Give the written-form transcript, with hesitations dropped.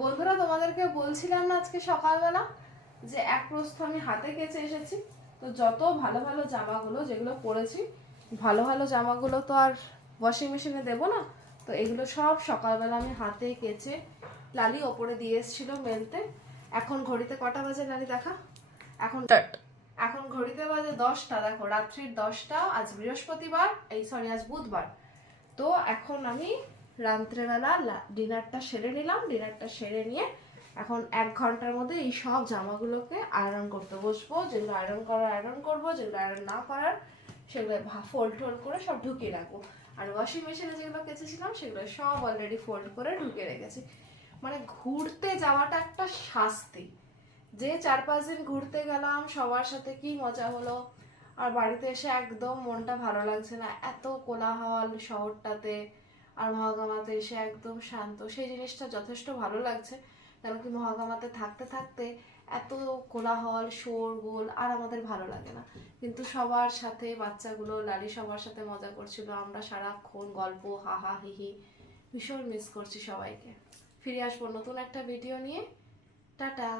বন্ধুরা, তোমাদেরকে বলছিলাম না আজকে সকালবেলা যে এক প্রস্থ আমি হাতে কেচে এসেছি। তো যত ভালো ভালো জামাগুলো যেগুলো পরেছি, ভালো ভালো জামাগুলো তো আর ওয়াশিং মেশিনে দেবো না, তো এগুলো সব সকালবেলা আমি হাতে কেচে লালি ওপরে দিয়ে এসেছিল মেলতে। এখন ঘড়িতে কটা বাজে লালি দেখা? এখন এখন ঘড়িতে বাজে 10টা। দেখো, রাত্রির 10টা। আজ বৃহস্পতিবার, আজ বুধবার। তো এখন আমি রাত্রেবেলা ডিনারটা সেরে নিলাম। ডিনারটা সেরে নিয়ে এখন 1 ঘন্টার মধ্যে এই সব জামাগুলোকে আয়রন করতে বসবো। যেগুলো আয়রন করার আয়রন করবো, যেগুলো আয়রন না করার সেগুলো ফোল্ড টোল্ড করে সব ঢুকিয়ে রাখবো। আর ওয়াশিং মেশিনে যেগুলো কেচেছিলাম সেগুলো সব অলরেডি ফোল্ড করে ঢুকিয়ে রেখেছি। মানে ঘুরতে যাওয়াটা একটা শাস্তি। যে 4-5 দিন ঘুরতে গেলাম, সবার সাথে কি মজা হলো, আর বাড়িতে এসে একদম মনটা ভালো লাগছে না। এত কোলাহল শহরটাতে, আর মহাগামাতে এসে একদম শান্ত, সেই জিনিসটা যথেষ্ট ভালো লাগছে। কেন কি মহাগামাতে থাকতে থাকতে এত কোলাহল শোরগোল আর আমাদের ভালো লাগে না। কিন্তু সবার সাথে, বাচ্চাগুলো লালি সবার সাথে মজা করছিল, আমরা সারাক্ষণ গল্প হাহা হিহি। ভীষণ মিস করছি সবাইকে। ফিরে আসবো নতুন একটা ভিডিও নিয়ে। টাটা।